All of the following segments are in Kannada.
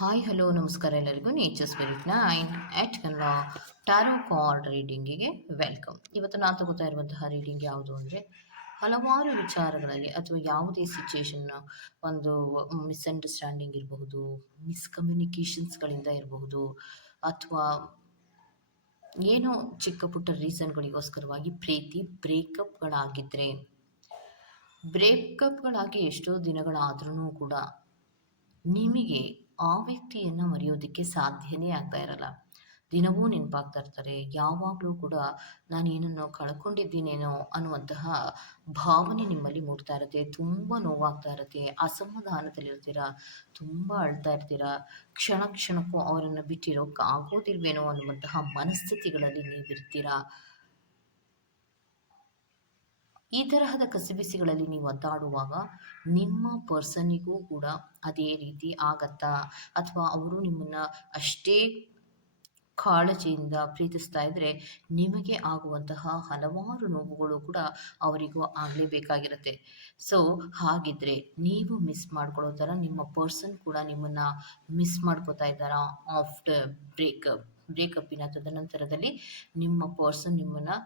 ಹಾಯ್ ಹಲೋ ನಮಸ್ಕಾರ ಎಲ್ಲರಿಗೂ ನೇಚರ್ ಸ್ಪಿರಿಟ್ ನೈನ್ ಆಟ್ ಕನ್ನಡ ಟ್ಯಾರೋ ಕಾರ್ಡ್ ರೀಡಿಂಗಿಗೆ ವೆಲ್ಕಮ್. ಇವತ್ತು ನಾನು ತಗೋತಾ ಇರುವಂತಹ ರೀಡಿಂಗ್ ಯಾವುದು ಅಂದರೆ, ಹಲವಾರು ವಿಚಾರಗಳಲ್ಲಿ ಅಥವಾ ಯಾವುದೇ ಸಿಚುಯೇಷನ್, ಒಂದು ಮಿಸ್ಅಂಡರ್ಸ್ಟ್ಯಾಂಡಿಂಗ್ ಇರಬಹುದು, ಮಿಸ್ಕಮ್ಯುನಿಕೇಷನ್ಸ್ಗಳಿಂದ ಇರಬಹುದು, ಅಥವಾ ಏನೋ ಚಿಕ್ಕ ಪುಟ್ಟ ರೀಸನ್ಗಳಿಗೋಸ್ಕರವಾಗಿ ಪ್ರೀತಿ ಬ್ರೇಕಪ್ಗಳಾಗಿ ಎಷ್ಟೋ ದಿನಗಳಾದ್ರೂ ಕೂಡ ನಿಮಗೆ ಆ ವ್ಯಕ್ತಿಯನ್ನು ಮರೆಯೋದಕ್ಕೆ ಸಾಧ್ಯನೇ ಆಗ್ತಾ ಇರಲ್ಲ. ದಿನವೂ ನೆನಪಾಗ್ತಾ ಇರ್ತಾರೆ. ಯಾವಾಗಲೂ ಕೂಡ ನಾನು ಏನನ್ನೋ ಕಳ್ಕೊಂಡಿದ್ದೀನೇನೋ ಅನ್ನುವಂತಹ ಭಾವನೆ ನಿಮ್ಮಲ್ಲಿ ಮೂಡ್ತಾ ಇರುತ್ತೆ. ತುಂಬ ನೋವಾಗ್ತಾ ಇರುತ್ತೆ. ಅಸಮಾಧಾನದಲ್ಲಿರ್ತೀರ, ತುಂಬ ಅಳ್ತಾ ಇರ್ತೀರ. ಕ್ಷಣ ಕ್ಷಣಕ್ಕೂ ಅವರನ್ನು ಬಿಟ್ಟಿರೋಕ್ಕಾಗೋದಿಲ್ವೇನೋ ಅನ್ನುವಂತಹ ಮನಸ್ಥಿತಿಗಳಲ್ಲಿ ನೀವಿರ್ತೀರ. ಈ ತರಹದ ಕಸಿಬಿಸಿಗಳಲ್ಲಿ ನೀವು ಒದ್ದಾಡುವಾಗ ನಿಮ್ಮ ಪರ್ಸನ್ನಿಗೂ ಕೂಡ ಅದೇ ರೀತಿ ಆಗತ್ತಾ, ಅಥವಾ ಅವರು ನಿಮ್ಮನ್ನು ಅಷ್ಟೇ ಕಾಳಜಿಯಿಂದ ಪ್ರೀತಿಸ್ತಾ ಇದ್ದರೆ ನಿಮಗೆ ಆಗುವಂತಹ ಹಲವಾರು ನೋವುಗಳು ಕೂಡ ಅವರಿಗೂ ಆಗಲೇಬೇಕಾಗಿರುತ್ತೆ. ಸೊ ಹಾಗಿದ್ರೆ ನೀವು ಮಿಸ್ ಮಾಡ್ಕೊಳ್ಳೋ ಥರ ನಿಮ್ಮ ಪರ್ಸನ್ ಕೂಡ ನಿಮ್ಮನ್ನು ಮಿಸ್ ಮಾಡ್ಕೋತಾ ಇದ್ದಾರಾ? ಆಫ್ಟರ್ ಬ್ರೇಕಪ್ಪಿನ ತದನಂತರದಲ್ಲಿ ನಿಮ್ಮ ಪರ್ಸನ್ ನಿಮ್ಮನ್ನು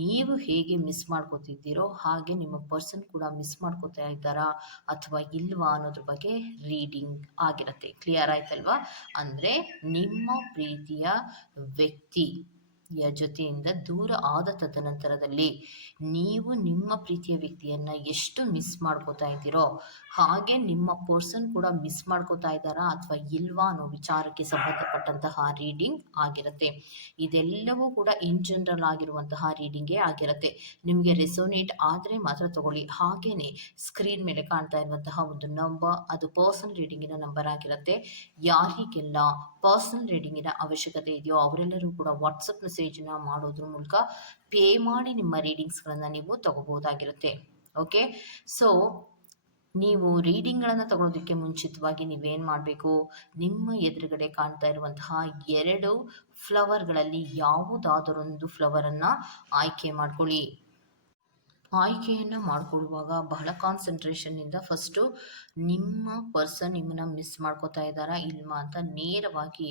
ನೀವು ಹೇಗೆ ಮಿಸ್ ಮಾಡ್ಕೋತಿದ್ದೀರೋ ಹಾಗೆ ನಿಮ್ಮ ಪರ್ಸನ್ ಕೂಡ ಮಿಸ್ ಮಾಡ್ಕೋತಾ ಇದ್ದಾರಾ ಅಥವಾ ಇಲ್ವಾ ಅನ್ನೋದ್ರ ಬಗ್ಗೆ ರೀಡಿಂಗ್ ಆಗಿರುತ್ತೆ. ಕ್ಲಿಯರ್ ಆಯ್ತಲ್ವಾ? ಅಂದರೆ ನಿಮ್ಮ ಪ್ರೀತಿಯ ವ್ಯಕ್ತಿಯ ಜೊತೆಯಿಂದ ದೂರ ಆದ ತದನಂತರದಲ್ಲಿ ನೀವು ನಿಮ್ಮ ಪ್ರೀತಿಯ ವ್ಯಕ್ತಿಯನ್ನು ಎಷ್ಟು ಮಿಸ್ ಮಾಡ್ಕೋತಾ ಇದ್ದೀರೋ ಹಾಗೆ ನಿಮ್ಮ ಪರ್ಸನ್ ಕೂಡ ಮಿಸ್ ಮಾಡ್ಕೋತಾ ಇದ್ದಾರಾ ಅಥವಾ ಇಲ್ವಾ ಅನ್ನೋ ವಿಚಾರಕ್ಕೆ ಸಂಬಂಧಪಟ್ಟಂತಹ ರೀಡಿಂಗ್ ಆಗಿರುತ್ತೆ. ಇದೆಲ್ಲವೂ ಕೂಡ ಇನ್ ಜನರಲ್ ಆಗಿರುವಂತಹ ರೀಡಿಂಗೇ ಆಗಿರುತ್ತೆ. ನಿಮಗೆ ರೆಸೋನೇಟ್ ಆದರೆ ಮಾತ್ರ ತಗೊಳ್ಳಿ. ಹಾಗೇನೆ ಸ್ಕ್ರೀನ್ ಮೇಲೆ ಕಾಣ್ತಾ ಇರುವಂತಹ ಒಂದು ನಂಬರ್, ಅದು ಪರ್ಸನಲ್ ರೀಡಿಂಗಿನ ನಂಬರ್ ಆಗಿರುತ್ತೆ. ಯಾರಿಗೆಲ್ಲ ಪರ್ಸನಲ್ ರೀಡಿಂಗಿನ ಅವಶ್ಯಕತೆ ಇದೆಯೋ ಅವರೆಲ್ಲರೂ ಕೂಡ ವಾಟ್ಸಪ್ ಮೆಸೇಜನ್ನ ಮಾಡೋದ್ರ ಮೂಲಕ ಪೇ ಮಾಡಿ ನಿಮ್ಮ ರೀಡಿಂಗ್ಸ್ಗಳನ್ನು ನೀವು ತಗೋಬಹುದಾಗಿರುತ್ತೆ. ಓಕೆ, ಸೊ ನೀವು ರೀಡಿಂಗ್ಗಳನ್ನು ತಗೊಳ್ಳೋದಕ್ಕೆ ಮುಂಚಿತವಾಗಿ ನೀವೇನು ಮಾಡಬೇಕು, ನಿಮ್ಮ ಎದುರುಗಡೆ ಕಾಣ್ತಾ ಇರುವಂತಹ 2 ಫ್ಲವರ್ಗಳಲ್ಲಿ ಯಾವುದಾದರೊಂದು ಫ್ಲವರನ್ನು ಆಯ್ಕೆ ಮಾಡ್ಕೊಳ್ಳಿ. ಆಯ್ಕೆಯನ್ನು ಮಾಡಿಕೊಳ್ಳುವಾಗ ಬಹಳ ಕಾನ್ಸಂಟ್ರೇಷನ್ನಿಂದ ಫಸ್ಟು ನಿಮ್ಮ ಪರ್ಸನ್ ನಿಮ್ಮನ್ನು ಮಿಸ್ ಮಾಡ್ಕೋತಾ ಇದ್ದಾರಾ ಇಲ್ವಾ ಅಂತ ನೇರವಾಗಿ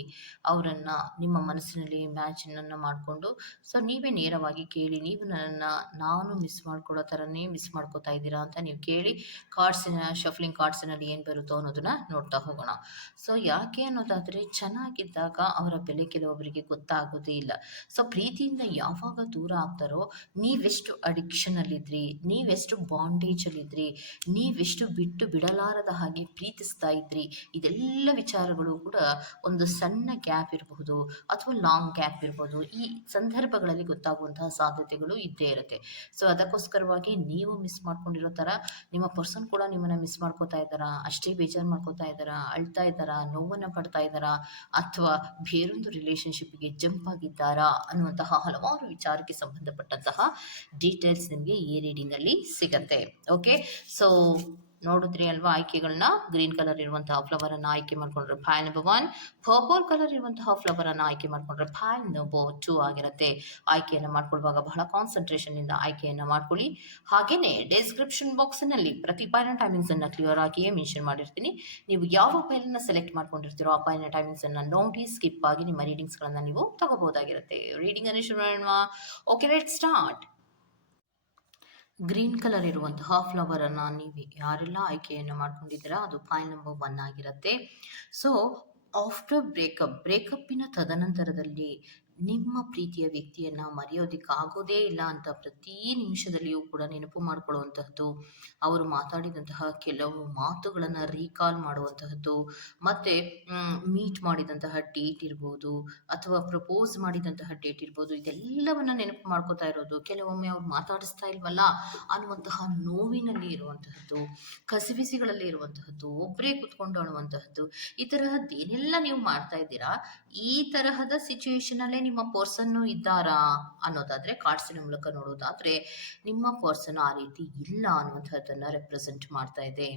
ಅವರನ್ನು ನಿಮ್ಮ ಮನಸ್ಸಿನಲ್ಲಿ ಇಮ್ಯಾಜಿನನ್ನು ಮಾಡಿಕೊಂಡು ನೀವೇ ನೇರವಾಗಿ ಕೇಳಿ, ನೀವು ನನ್ನನ್ನು ನಾನು ಮಿಸ್ ಮಾಡ್ಕೊಳ್ಳೋ ಥರನೇ ಮಿಸ್ ಮಾಡ್ಕೋತಾ ಇದ್ದೀರಾ ಅಂತ ನೀವು ಕೇಳಿ. ಶಫ್ಲಿಂಗ್ ಕಾರ್ಡ್ಸಿನಲ್ಲಿ ಏನು ಬರುತ್ತೋ ಅನ್ನೋದನ್ನು ನೋಡ್ತಾ ಹೋಗೋಣ. ಯಾಕೆ ಅನ್ನೋದಾದರೆ, ಚೆನ್ನಾಗಿದ್ದಾಗ ಅವರ ಬೆಲೆ ಕೆಲವೊಬ್ಬರಿಗೆ ಗೊತ್ತಾಗೋದೇ ಇಲ್ಲ. ಪ್ರೀತಿಯಿಂದ ಯಾವಾಗ ದೂರ ಆಗ್ತಾರೋ ನೀವೆಷ್ಟು ಅಡಿಕ್ಷನಲ್ಲಿದ್ರಿ, ನೀವೆಷ್ಟು ಬಾಂಡೇಜಲ್ಲಿದ್ರಿ, ನೀವೆಷ್ಟು ಬಿಟ್ಟು ಬಿಡಲಾರದ ಹಾಗೆ ಪ್ರೀತಿಸ್ತಾ ಇದ್ರಿ, ಇದೆಲ್ಲ ವಿಚಾರಗಳು ಕೂಡ ಒಂದು ಸಣ್ಣ ಗ್ಯಾಪ್ ಇರಬಹುದು ಅಥವಾ ಲಾಂಗ್ ಗ್ಯಾಪ್ ಇರ್ಬೋದು. ಈ ಸಂದರ್ಭಗಳಲ್ಲಿ ಗೊತ್ತಾಗುವಂತಹ ಸಾಧ್ಯತೆಗಳು ಇದ್ದೇ ಇರುತ್ತೆ. ಅದಕ್ಕೋಸ್ಕರವಾಗಿ ನೀವು ಮಿಸ್ ಮಾಡ್ಕೊಂಡಿರೋ ಥರ ನಿಮ್ಮ ಪರ್ಸನ್ ಕೂಡ ನಿಮ್ಮನ್ನು ಮಿಸ್ ಮಾಡ್ಕೋತಾ ಇದ್ದಾರಾ, ಅಷ್ಟೇ ಬೇಜಾರು ಮಾಡ್ಕೋತಾ ಇದ್ದಾರಾ, ಅಳ್ತಾ ಇದ್ದಾರಾ, ನೋವನ್ನು ಪಡ್ತಾ ಇದ್ದಾರಾ, ಅಥವಾ ಬೇರೊಂದು ರಿಲೇಷನ್ಶಿಪ್ಗೆ ಜಂಪ್ ಆಗಿದ್ದಾರಾ ಅನ್ನುವಂತಹ ಹಲವಾರು ವಿಚಾರಕ್ಕೆ ಸಂಬಂಧಪಟ್ಟಂತಹ ಡೀಟೇಲ್ಸ್ ನಿಮಗೆ ಈ ರೀಡಿಂಗಲ್ಲಿ ಸಿಗತ್ತೆ. ಓಕೆ, ನೋಡಿದ್ರಿ ಅಲ್ವಾ ಆಯ್ಕೆಗಳನ್ನ? ಗ್ರೀನ್ ಕಲರ್ ಇರುವಂತಹ ಫ್ಲವರ್ ಅನ್ನು ಆಯ್ಕೆ ಮಾಡ್ಕೊಂಡ್ರೆ ಫೈಲ್ ನಂಬರ್ 1, ಪರ್ಪಲ್ ಕಲರ್ ಇರುವಂತಹ ಫ್ಲವರ್ ಅನ್ನು ಆಯ್ಕೆ ಮಾಡ್ಕೊಂಡ್ರೆ ಫೈಲ್ ನಂಬರ್ 2 ಆಗಿರುತ್ತೆ. ಆಯ್ಕೆಯನ್ನು ಮಾಡ್ಕೊಳ್ಳುವಾಗ ಬಹಳ ಕಾನ್ಸಂಟ್ರೇಷನ್ ಇಂದ ಆಯ್ಕೆಯನ್ನು ಮಾಡ್ಕೊಳ್ಳಿ. ಹಾಗೇನೆ ಡಿಸ್ಕ್ರಿಪ್ಷನ್ ಬಾಕ್ಸ್ ನಲ್ಲಿ ಪ್ರತಿ ಫೈಲ್ನ ಟೈಮಿಂಗ್ಸ್ ಅನ್ನ ಕ್ಲಿಯರ್ ಆಗಿಯೇ ಮೆನ್ಷನ್ ಮಾಡಿರ್ತೀನಿ. ನೀವು ಯಾವ ಫೈಲನ್ನು ಸೆಲೆಕ್ಟ್ ಮಾಡ್ಕೊಂಡಿರ್ತೀರೋ ಆ ಫೈಲ್ನ ಟೈಮಿಂಗ್ಸ್ ಅನ್ನ ನೋಡಿ ಸ್ಕಿಪ್ ಆಗಿ ನಿಮ್ಮ ರೀಡಿಂಗ್ಸ್ ಗಳನ್ನ ನೀವು ತಗೋಬಹುದಾಗಿರುತ್ತೆ. ರೀಡಿಂಗ್ ಅನ್ನು ಶುರು ಮಾಡೋಣ. Okay, let start. Green colour ಇರುವಂತಹ ಫ್ಲವರ್ ಅನ್ನ ನೀವು ಯಾರೆಲ್ಲ ಆಯ್ಕೆಯನ್ನು ಮಾಡ್ಕೊಂಡಿದ್ದೀರಾ ಅದು ಫೈಲ್ ನಂಬರ್ 1 ಆಗಿರುತ್ತೆ. ಆಫ್ಟರ್ ಬ್ರೇಕಪ್ಪಿನ ತದನಂತರದಲ್ಲಿ ನಿಮ್ಮ ಪ್ರೀತಿಯ ವ್ಯಕ್ತಿಯನ್ನು ಮರೆಯೋದಕ್ಕಾಗೋದೇ ಇಲ್ಲ ಅಂತ ಪ್ರತಿ ನಿಮಿಷದಲ್ಲಿಯೂ ಕೂಡ ನೆನಪು ಮಾಡಿಕೊಳ್ಳುವಂತಹದ್ದು, ಅವರು ಮಾತಾಡಿದಂತಹ ಕೆಲವು ಮಾತುಗಳನ್ನು ರೀಕಾಲ್ ಮಾಡುವಂತಹದ್ದು, ಮತ್ತು ಮೀಟ್ ಮಾಡಿದಂತಹ ಡೇಟ್ ಇರ್ಬೋದು ಅಥವಾ ಪ್ರಪೋಸ್ ಮಾಡಿದಂತಹ ಡೇಟ್ ಇರ್ಬೋದು, ಇದೆಲ್ಲವನ್ನ ನೆನಪು ಮಾಡ್ಕೋತಾ ಇರೋದು. ಕೆಲವೊಮ್ಮೆ ಅವ್ರು ಮಾತಾಡಿಸ್ತಾ ಇಲ್ವಲ್ಲ ಅನ್ನುವಂತಹ ನೋವಿನಲ್ಲಿ ಇರುವಂತಹದ್ದು, ಕಸಿಬಿಸಿಗಳಲ್ಲಿ ಇರುವಂತಹದ್ದು, ಒಬ್ಬರೇ ಕುತ್ಕೊಂಡು ಅಳುವಂತಹದ್ದು, ಈ ತರಹದ್ದೇನೆಲ್ಲ ನೀವು ಮಾಡ್ತಾ ಇದ್ದೀರಾ, ಈ ತರಹದ ಸಿಚುಯೇಷನ್ ಅಲ್ಲೇ ನಿಮ್ಮ ಪರ್ಸನ್ನು ಇದ್ದಾರಾ ಅನ್ನೋದಾದ್ರೆ ಕಾರ್ಡ್ಸಿನ ಮೂಲಕ ನೋಡೋದಾದ್ರೆ ನಿಮ್ಮ ಪರ್ಸನ್ ಆ ರೀತಿ ಇಲ್ಲ ಅನ್ನುವಂಥದ್ದನ್ನ ರೆಪ್ರೆಸೆಂಟ್ ಮಾಡ್ತಾ ಇದೆ.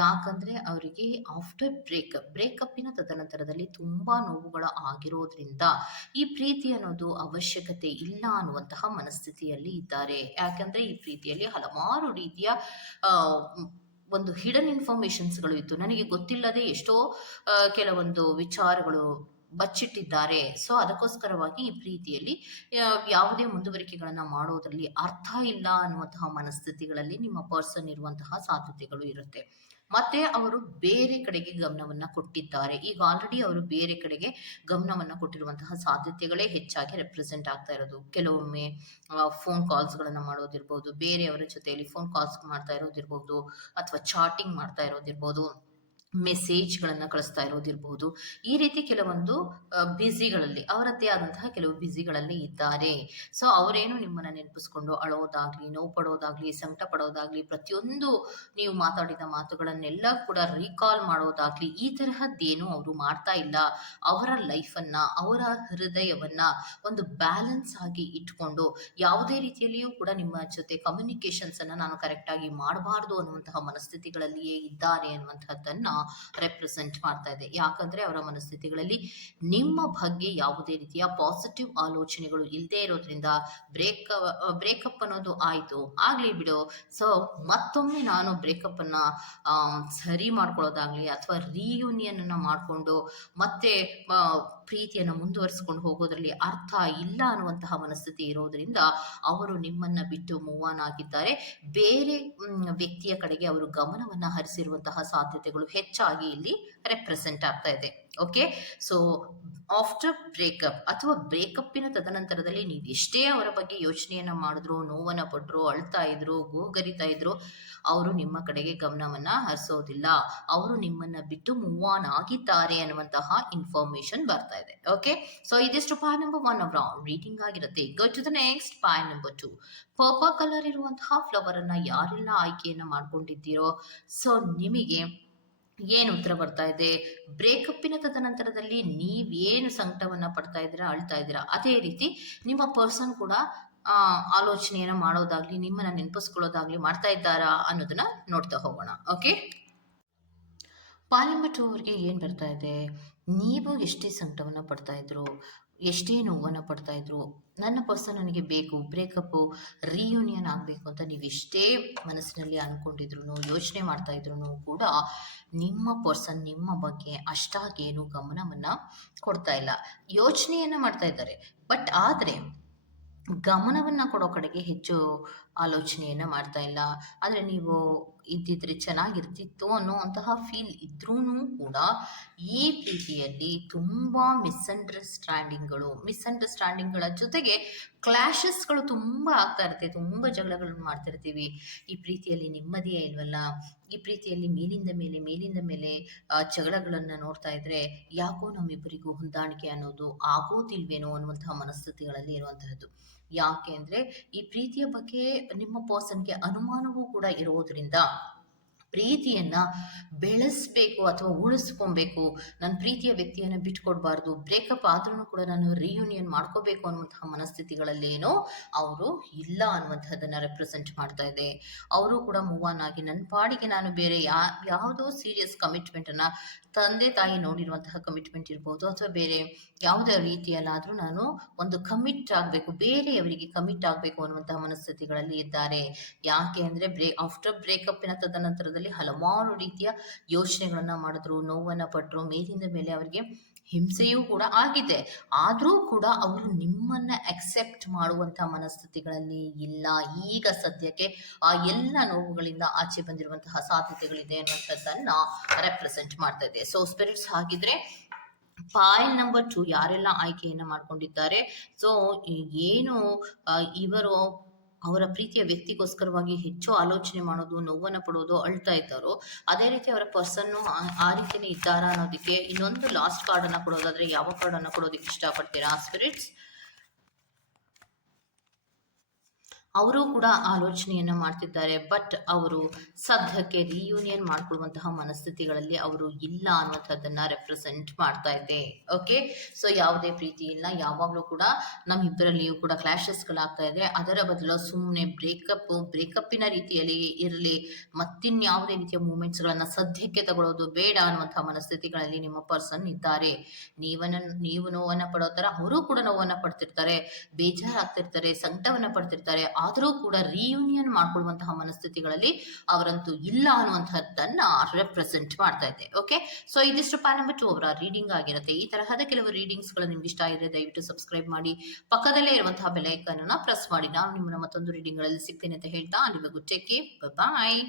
ಯಾಕಂದ್ರೆ ಅವರಿಗೆ ಆಫ್ಟರ್ ಬ್ರೇಕಪ್ಪಿನ ತದನಂತರದಲ್ಲಿ ತುಂಬಾ ನೋವುಗಳು ಆಗಿರೋದ್ರಿಂದ ಈ ಪ್ರೀತಿ ಅನ್ನೋದು ಅವಶ್ಯಕತೆ ಇಲ್ಲ ಅನ್ನುವಂತಹ ಮನಸ್ಥಿತಿಯಲ್ಲಿ ಇದ್ದಾರೆ. ಯಾಕಂದ್ರೆ ಈ ಪ್ರೀತಿಯಲ್ಲಿ ಹಲವಾರು ರೀತಿಯ ಒಂದು ಹಿಡನ್ ಇನ್ಫಾರ್ಮೇಶನ್ಸ್ಗಳು ಇತ್ತು. ನನಗೆ ಗೊತ್ತಿಲ್ಲದೆ ಎಷ್ಟೋ ಕೆಲವೊಂದು ವಿಚಾರಗಳು ಬಚ್ಚಿಟ್ಟಿದ್ದಾರೆ. ಸೊ ಅದಕ್ಕೋಸ್ಕರವಾಗಿ ಈ ಪ್ರೀತಿಯಲ್ಲಿ ಯಾವುದೇ ಮುಂದುವರಿಕೆಗಳನ್ನ ಮಾಡೋದ್ರಲ್ಲಿ ಅರ್ಥ ಇಲ್ಲ ಅನ್ನುವಂತಹ ಮನಸ್ಥಿತಿಗಳಲ್ಲಿ ನಿಮ್ಮ ಪರ್ಸನ್ ಇರುವಂತಹ ಸಾಧ್ಯತೆಗಳು ಇರುತ್ತೆ. ಮತ್ತೆ ಅವರು ಬೇರೆ ಕಡೆಗೆ ಗಮನವನ್ನ ಕೊಟ್ಟಿದ್ದಾರೆ. ಈಗ ಆಲ್ರೆಡಿ ಅವರು ಬೇರೆ ಕಡೆಗೆ ಗಮನವನ್ನ ಕೊಟ್ಟಿರುವಂತಹ ಸಾಧ್ಯತೆಗಳೇ ಹೆಚ್ಚಾಗಿ ರೆಪ್ರೆಸೆಂಟ್ ಆಗ್ತಾ ಇರೋದು. ಕೆಲವೊಮ್ಮೆ ಫೋನ್ ಕಾಲ್ಸ್ಗಳನ್ನ ಮಾಡೋದಿರ್ಬೋದು, ಬೇರೆಯವರ ಜೊತೆಯಲ್ಲಿ ಫೋನ್ ಕಾಲ್ಸ್ ಮಾಡ್ತಾ ಇರೋದಿರ್ಬೋದು, ಅಥವಾ ಚಾಟಿಂಗ್ ಮಾಡ್ತಾ ಇರೋದಿರ್ಬೋದು, ಮೆಸೇಜ್ಗಳನ್ನ ಕಳಿಸ್ತಾ ಇರೋದಿರ್ಬೋದು. ಈ ರೀತಿ ಕೆಲವೊಂದು ಬ್ಯುಸಿಗಳಲ್ಲಿ, ಅವರದ್ದೇ ಆದಂತಹ ಕೆಲವು ಬ್ಯುಸಿಗಳಲ್ಲಿ ಇದ್ದಾರೆ. ಸೊ ಅವರೇನು ನಿಮ್ಮನ್ನ ನೆನಪಿಸ್ಕೊಂಡು ಅಳೋದಾಗ್ಲಿ, ನೋವು ಪಡೋದಾಗ್ಲಿ, ಸಂಕಟ ಪಡೋದಾಗ್ಲಿ, ಪ್ರತಿಯೊಂದು ನೀವು ಮಾತಾಡಿದ ಮಾತುಗಳನ್ನೆಲ್ಲ ಕೂಡ ರೀಕಾಲ್ ಮಾಡೋದಾಗ್ಲಿ, ಈ ತರಹದ್ದೇನು ಅವರು ಮಾಡ್ತಾ ಇಲ್ಲ. ಅವರ ಲೈಫನ್ನ, ಅವರ ಹೃದಯವನ್ನ ಒಂದು ಬ್ಯಾಲೆನ್ಸ್ ಆಗಿ ಇಟ್ಕೊಂಡು ಯಾವುದೇ ರೀತಿಯಲ್ಲಿಯೂ ಕೂಡ ನಿಮ್ಮ ಜೊತೆ ಕಮ್ಯುನಿಕೇಶನ್ಸ್ ಅನ್ನ ನಾನು ಕರೆಕ್ಟ್ ಆಗಿ ಮಾಡಬಾರ್ದು ಅನ್ನುವಂತಹ ಮನಸ್ಥಿತಿಗಳಲ್ಲಿಯೇ ಇದ್ದಾರೆ ಅನ್ನುವಂಥದ್ದನ್ನ ರೆಪ್ರೆಸೆಂಟ್ ಮಾಡ್ತಾ ಇದೆ. ಯಾಕಂದ್ರೆ ಅವರ ಮನಸ್ಥಿತಿಗಳಲ್ಲಿ ನಿಮ್ಮ ಬಗ್ಗೆ ಯಾವುದೇ ರೀತಿಯ ಪಾಸಿಟಿವ್ ಆಲೋಚನೆಗಳು ಇಲ್ಲದೆ ಇರೋದ್ರಿಂದ ಬ್ರೇಕಪ್ ಅನ್ನೋದು ಆಯ್ತು, ಆಗ್ಲಿ ಬಿಡು, ಸೊ ಮತ್ತೊಮ್ಮೆ ನಾನು ಬ್ರೇಕಪ್ ಅನ್ನ ಸರಿ ಮಾಡ್ಕೊಳ್ಳೋದಾಗ್ಲಿ ಅಥವಾ ರಿಯೂನಿಯನ್ ಅನ್ನ ಮಾಡ್ಕೊಂಡು ಮತ್ತೆ ಪ್ರೀತಿಯನ್ನು ಮುಂದುವರಿಸಿಕೊಂಡು ಹೋಗೋದ್ರಲ್ಲಿ ಅರ್ಥ ಇಲ್ಲ ಅನ್ನುವಂತಹ ಮನಸ್ಥಿತಿ ಇರೋದ್ರಿಂದ ಅವರು ನಿಮ್ಮನ್ನ ಬಿಟ್ಟು ಮೂವ್ ಆನ್ ಆಗಿದ್ದಾರೆ. ಬೇರೆ ವ್ಯಕ್ತಿಯ ಕಡೆಗೆ ಅವರು ಗಮನವನ್ನ ಹರಿಸಿರುವಂತಹ ಸಾಧ್ಯತೆಗಳು ಹೆಚ್ಚಾಗಿ ಇಲ್ಲಿ ರೆಪ್ರೆಸೆಂಟ್ ಆಗ್ತಾ ಇದೆ. ಓಕೆ, ಸೊ ಆಫ್ಟರ್ ಬ್ರೇಕಪ್ ಅಥವಾ ಬ್ರೇಕಪ್ಪಿನ ತದನಂತರದಲ್ಲಿ ನೀವು ಎಷ್ಟೇ ಅವರ ಬಗ್ಗೆ ಯೋಚನೆಯನ್ನ ಮಾಡಿದ್ರು, ನೋವನ್ನ ಪಟ್ರು, ಅಳ್ತಾ ಇದ್ರು, ಗೋಗರಿತಾ ಇದ್ರು, ಅವರು ನಿಮ್ಮ ಕಡೆಗೆ ಗಮನವನ್ನ ಹರಿಸೋದಿಲ್ಲ. ಅವರು ನಿಮ್ಮನ್ನ ಬಿಟ್ಟು ಮೂವ್ ಆನ್ ಆಗಿದ್ದಾರೆ ಅನ್ನುವಂತಹ ಇನ್ಫಾರ್ಮೇಶನ್ ಬರ್ತಾ ಇದೆ. ಓಕೆ, ಸೊ ಇದಿಷ್ಟು ಪಾಯಿಂಟ್ ನಂಬರ್ 1 ಅವರ ರೀಡಿಂಗ್ ಆಗಿರುತ್ತೆ. Go to the next point number 2. Purple colour ಇರುವಂತಹ ಫ್ಲವರ್ ಅನ್ನ ಯಾರೆಲ್ಲ ಆಯ್ಕೆಯನ್ನ ಮಾಡ್ಕೊಂಡಿದ್ದೀರೋ, ಸೊ ನಿಮಗೆ ಏನು ಉತ್ತರ ಬರ್ತಾ ಇದೆ? ಬ್ರೇಕಪ್ಪಿನ ತದನಂತರದಲ್ಲಿ ನೀವೇನು ಸಂಕಟವನ್ನ ಪಡ್ತಾ ಇದ್ದೀರಾ, ಅಳ್ತಾ ಇದ್ದೀರಾ, ಅದೇ ರೀತಿ ನಿಮ್ಮ ಪರ್ಸನ್ ಕೂಡ ಆಲೋಚನೆಯನ್ನ ಮಾಡೋದಾಗ್ಲಿ, ನಿಮ್ಮನ್ನ ನೆನಪಿಸ್ಕೊಳ್ಳೋದಾಗ್ಲಿ ಮಾಡ್ತಾ ಇದ್ದಾರಾ ಅನ್ನೋದನ್ನ ನೋಡ್ತಾ ಹೋಗೋಣ. ಓಕೆ, ಪಾಯಿಂಟ್ ನಂಬರ್ 2 ಅವ್ರಿಗೆ ಏನ್ ಬರ್ತಾ ಇದೆ? ನೀವು ಎಷ್ಟೇ ಸಂಕಟವನ್ನ ಪಡ್ತಾ ಇದ್ರು, ಎಷ್ಟೇ ನೋವನ್ನು ಪಡ್ತಾ ಇದ್ರು, ನನ್ನ ಪರ್ಸನ್ ನನಗೆ ಬೇಕು, ಬ್ರೇಕಪ್ಪು ರಿಯೂನಿಯನ್ ಆಗಬೇಕು ಅಂತ ನೀವು ಎಷ್ಟೇ ಮನಸ್ಸಿನಲ್ಲಿ ಅಂದ್ಕೊಂಡಿದ್ರು, ಯೋಚನೆ ಮಾಡ್ತಾ ಇದ್ರು ಕೂಡ ನಿಮ್ಮ ಪರ್ಸನ್ ನಿಮ್ಮ ಬಗ್ಗೆ ಅಷ್ಟಾಗೇನು ಗಮನವನ್ನ ಕೊಡ್ತಾ ಇಲ್ಲ. ಯೋಚನೆಯನ್ನ ಮಾಡ್ತಾ ಇದ್ದಾರೆ, ಬಟ್ ಆದರೆ ಗಮನವನ್ನ ಕೊಡೋ ಕಡೆಗೆ ಹೆಚ್ಚು ಆಲೋಚನೆಯನ್ನ ಮಾಡ್ತಾ ಇಲ್ಲ. ಆದರೆ ನೀವು ಇದ್ದಿದ್ರೆ ಚೆನ್ನಾಗಿರ್ತಿತ್ತು ಅನ್ನುವಂತಹ ಫೀಲ್ ಇದ್ರೂ ಕೂಡ ಈ ಪ್ರೀತಿಯಲ್ಲಿ ತುಂಬಾ ಮಿಸ್ಅಂಡರ್ಸ್ಟ್ಯಾಂಡಿಂಗ್ಗಳ ಜೊತೆಗೆ ಕ್ಲಾಶಸ್ಗಳು ತುಂಬಾ ಆಗ್ತಾ ಇರುತ್ತೆ. ತುಂಬಾ ಜಗಳಗಳನ್ನು ಮಾಡ್ತಿರ್ತೀವಿ. ಈ ಪ್ರೀತಿಯಲ್ಲಿ ನೆಮ್ಮದಿಯೇ ಇಲ್ವಲ್ಲ, ಈ ಪ್ರೀತಿಯಲ್ಲಿ ಮೇಲಿಂದ ಮೇಲೆ ಜಗಳಗಳನ್ನ ನೋಡ್ತಾ ಇದ್ರೆ ಯಾಕೋ ನಮ್ಮಿಬ್ಬರಿಗೂ ಹೊಂದಾಣಿಕೆ ಅನ್ನೋದು ಆಗೋದಿಲ್ವೇನೋ ಅನ್ನುವಂತಹ ಮನಸ್ಥಿತಿಗಳಲ್ಲಿ ಇರುವಂತಹದ್ದು. ಯಾಕೆ ಅಂದ್ರೆ ಈ ಪ್ರೀತಿಯ ಬಗ್ಗೆ ನಿಮ್ಮ ಪರ್ಸನ್ಗೆ ಅನುಮಾನವೂ ಕೂಡ ಇರೋದ್ರಿಂದ ಪ್ರೀತಿಯನ್ನ ಬೆಳೆಸ್ಬೇಕು ಅಥವಾ ಉಳಿಸ್ಕೊಬೇಕು, ನನ್ನ ಪ್ರೀತಿಯ ವ್ಯಕ್ತಿಯನ್ನ ಬಿಟ್ಕೊಡ್ಬಾರ್ದು, ಬ್ರೇಕಪ್ ಆದ್ರೂ ಕೂಡ ನಾನು ರಿಯೂನಿಯನ್ ಮಾಡ್ಕೋಬೇಕು ಅನ್ನುವಂತಹ ಮನಸ್ಥಿತಿಗಳಲ್ಲೇನೋ ಅವರು ಇಲ್ಲ ಅನ್ನುವಂಥದ್ದನ್ನ ರೆಪ್ರೆಸೆಂಟ್ ಮಾಡ್ತಾ ಇದೆ. ಅವರು ಕೂಡ ಮೂವ್ ಆನ್ ಆಗಿ ನನ್ನ ಪಾಡಿಗೆ ನಾನು ಬೇರೆ ಯಾವುದೋ ಸೀರಿಯಸ್ ಕಮಿಟ್ಮೆಂಟ್ ಅನ್ನ, ತಂದೆ ತಾಯಿ ನೋಡಿರುವಂತಹ ಕಮಿಟ್ಮೆಂಟ್ ಇರ್ಬೋದು ಅಥವಾ ಬೇರೆ ಯಾವುದೇ ರೀತಿಯಲ್ಲಾದ್ರೂ ನಾನು ಒಂದು ಕಮಿಟ್ ಆಗಬೇಕು, ಬೇರೆಯವರಿಗೆ ಕಮಿಟ್ ಆಗಬೇಕು ಅನ್ನುವಂತಹ ಮನಸ್ಥಿತಿಗಳಲ್ಲಿ ಇದ್ದಾರೆ. ಯಾಕೆ ಅಂದ್ರೆ ಆಫ್ಟರ್ ಬ್ರೇಕಪ್ಪಿನ ತದನಂತರದಲ್ಲಿ ಹಲವಾರು ರೀತಿಯ ಯೋಚನೆಗಳನ್ನ ಮಾಡಿದ್ರು, ನೋವನ್ನ ಪಟ್ಟರು, ಮೇಲಿಂದ ಮೇಲೆ ಅವರಿಗೆ ಹಿಂಸೆಯೂ ಕೂಡ ಆಗಿದೆ. ಆದರೂ ಕೂಡ ಅವರು ನಿಮ್ಮನ್ನ ಅಕ್ಸೆಪ್ಟ್ ಮಾಡುವಂತಹ ಮನಸ್ಥಿತಿಗಳಲ್ಲಿ ಇಲ್ಲ. ಈಗ ಸದ್ಯಕ್ಕೆ ಆ ಎಲ್ಲ ನೋವುಗಳಿಂದ ಆಚೆ ಬಂದಿರುವಂತಹ ಸಾಧ್ಯತೆಗಳಿದೆ ಅನ್ನುವಂಥದ್ದನ್ನ ರೆಪ್ರೆಸೆಂಟ್ ಮಾಡ್ತಾ ಇದೆ. ಸೊ ಸ್ಪಿರಿಟ್ಸ್ ಹಾಗಿದ್ರೆ ಪಾಯಿಂಟ್ ನಂಬರ್ 2 ಯಾರೆಲ್ಲ ಆಯ್ಕೆಯನ್ನ ಮಾಡ್ಕೊಂಡಿದ್ದಾರೆ, ಸೊ ಏನು ಇವರು ಅವರ ಪ್ರೀತಿಯ ವ್ಯಕ್ತಿಗೋಸ್ಕರವಾಗಿ ಹೆಚ್ಚು ಆಲೋಚನೆ ಮಾಡೋದು, ನೋವನ್ನ ಪಡೋದು, ಅಳ್ತಾ ಇದ್ದಾರೋ ಅದೇ ರೀತಿ ಅವರ ಪರ್ಸನ್ನು ಆ ರೀತಿನೇ ಇದ್ದಾರಾ ಅನ್ನೋದಕ್ಕೆ ಇನ್ನೊಂದು ಲಾಸ್ಟ್ ಕಾರ್ಡ್ ಅನ್ನ ಕೊಡೋದಾದ್ರೆ ಯಾವ ಕಾರ್ಡ್ ಅನ್ನ ಕೊಡೋದಕ್ಕೆ ಇಷ್ಟಪಡ್ತೀರಾ ಸ್ಪಿರಿಟ್ಸ್? ಅವರು ಕೂಡ ಆಲೋಚನೆಯನ್ನ ಮಾಡ್ತಿದ್ದಾರೆ, ಬಟ್ ಅವರು ಸದ್ಯಕ್ಕೆ ರಿಯೂನಿಯನ್ ಮಾಡ್ಕೊಳ್ಳುವಂತಹ ಮನಸ್ಥಿತಿಗಳಲ್ಲಿ ಅವರು ಇಲ್ಲ ಅನ್ನುವಂಥದ್ದನ್ನ ರೆಪ್ರೆಸೆಂಟ್ ಮಾಡ್ತಾ ಇದೆ. ಓಕೆ, ಸೊ ಯಾವುದೇ ಪ್ರೀತಿ ಇಲ್ಲ, ಯಾವಾಗಲೂ ಕೂಡ ನಮ್ಮಿಬ್ಬರಲ್ಲಿಯೂ ಕೂಡ ಕ್ಲಾಶಸ್ಗಳಾಗ್ತಾ ಇದೆ. ಅದರ ಬದಲು ಸುಮ್ಮನೆ ಬ್ರೇಕಪ್ಪಿನ ರೀತಿಯಲ್ಲಿ ಇರಲಿ, ಮತ್ತಿನ್ಯಾವುದೇ ರೀತಿಯ ಮೂಮೆಂಟ್ಸ್ಗಳನ್ನ ಸದ್ಯಕ್ಕೆ ತಗೊಳ್ಳೋದು ಬೇಡ ಅನ್ನುವಂತಹ ಮನಸ್ಥಿತಿಗಳಲ್ಲಿ ನಿಮ್ಮ ಪರ್ಸನ್ ಇದ್ದಾರೆ. ನೀವು ನೋವನ್ನ ಪಡೋ ತರ ಅವರು ಕೂಡ ನೋವನ್ನ ಪಡ್ತಿರ್ತಾರೆ, ಬೇಜಾರಾಗ್ತಿರ್ತಾರೆ, ಸಂಕಟವನ್ನ ಪಡ್ತಿರ್ತಾರೆ. ಆದರೂ ಕೂಡ ರಿಯೂನಿಯನ್ ಮಾಡ್ಕೊಳ್ಳುವಂತಹ ಮನಸ್ಥಿತಿಗಳಲ್ಲಿ ಅವರಂತೂ ಇಲ್ಲ ಅನ್ನುವಂಥದ್ದನ್ನ ರೆಪ್ರೆಸೆಂಟ್ ಮಾಡ್ತಾ ಇದೆ. ಓಕೆ, ಸೊ ಇದಿಷ್ಟು ಪ್ಯಾನ್ ನಂಬರ್ 2 ಅವರ ರೀಡಿಂಗ್ ಆಗಿರುತ್ತೆ. ಈ ತರಹದ ಕೆಲವು ರೀಡಿಂಗ್ಸ್ಗಳು ನಿಮ್ಗೆ ಇಷ್ಟ ಆಗಿದೆ ದಯವಿಟ್ಟು ಸಬ್ಸ್ಕ್ರೈಬ್ ಮಾಡಿ, ಪಕ್ಕದಲ್ಲೇ ಇರುವಂತಹ ಬೆಲ್ ಐಕಾನ್ ಅನ್ನ ಪ್ರೆಸ್ ಮಾಡಿ. ನಾನು ನಿಮ್ಮನ್ನ ಮತ್ತೊಂದು ರೀಡಿಂಗ್ ಗಳಲ್ಲಿ ಸಿಗ್ತೇನೆ ಅಂತ ಹೇಳ್ತಾ, ನಿಮಗೂ ಟೇಕ್ ಕೇರ್, ಬಾಯ್.